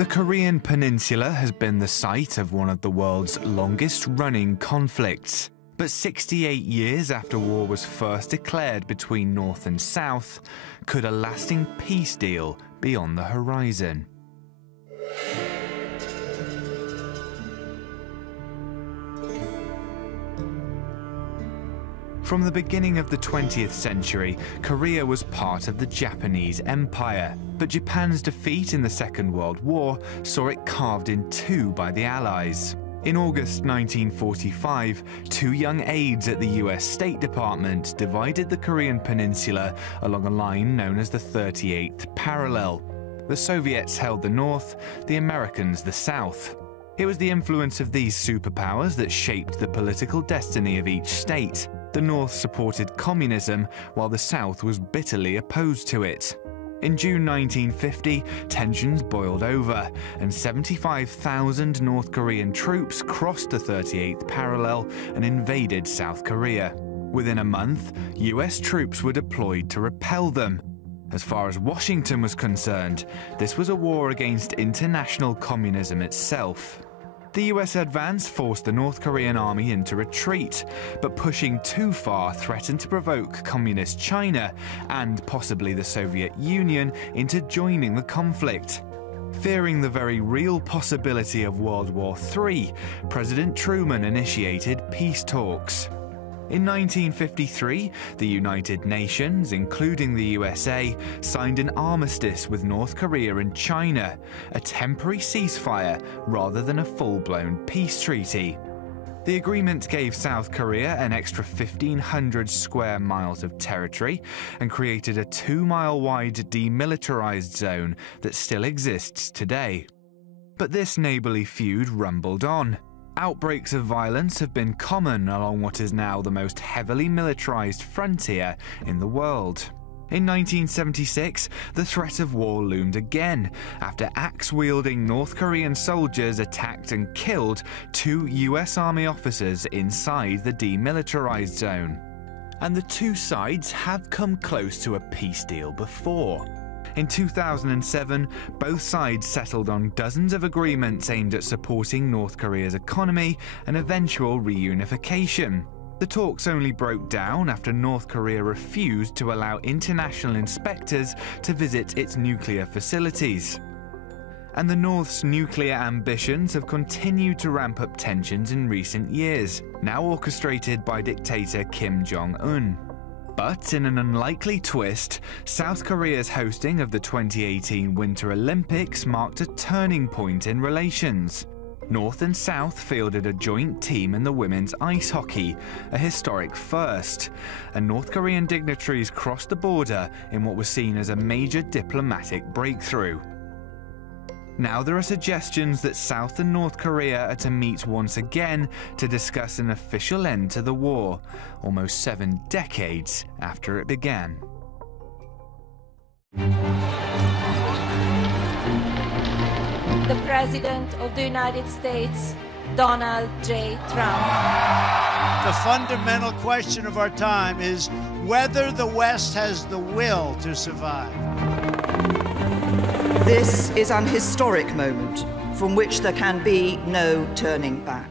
The Korean Peninsula has been the site of one of the world's longest-running conflicts. But 68 years after war was first declared between North and South, could a lasting peace deal be on the horizon? From the beginning of the 20th century, Korea was part of the Japanese Empire, but Japan's defeat in the Second World War saw it carved in two by the Allies. In August 1945, two young aides at the US State Department divided the Korean peninsula along a line known as the 38th parallel. The Soviets held the north, the Americans the south. It was the influence of these superpowers that shaped the political destiny of each state. The North supported communism, while the South was bitterly opposed to it. In June 1950, tensions boiled over, and 75,000 North Korean troops crossed the 38th parallel and invaded South Korea. Within a month, US troops were deployed to repel them. As far as Washington was concerned, this was a war against international communism itself. The US advance forced the North Korean army into retreat, but pushing too far threatened to provoke Communist China and possibly the Soviet Union into joining the conflict. Fearing the very real possibility of World War III, President Truman initiated peace talks. In 1953, the United Nations, including the USA, signed an armistice with North Korea and China, a temporary ceasefire rather than a full-blown peace treaty. The agreement gave South Korea an extra 1,500 square miles of territory and created a 2-mile-wide demilitarized zone that still exists today. But this neighborly feud rumbled on. Outbreaks of violence have been common along what is now the most heavily militarized frontier in the world. In 1976, the threat of war loomed again after axe-wielding North Korean soldiers attacked and killed 2 US Army officers inside the demilitarized zone. And the two sides have come close to a peace deal before. In 2007, both sides settled on dozens of agreements aimed at supporting North Korea's economy and eventual reunification. The talks only broke down after North Korea refused to allow international inspectors to visit its nuclear facilities. And the North's nuclear ambitions have continued to ramp up tensions in recent years, now orchestrated by dictator Kim Jong-un. But in an unlikely twist, South Korea's hosting of the 2018 Winter Olympics marked a turning point in relations. North and South fielded a joint team in the women's ice hockey, a historic first, and North Korean dignitaries crossed the border in what was seen as a major diplomatic breakthrough. Now there are suggestions that South and North Korea are to meet once again to discuss an official end to the war, almost 7 decades after it began. The President of the United States, Donald J. Trump. The fundamental question of our time is whether the West has the will to survive. This is an historic moment from which there can be no turning back.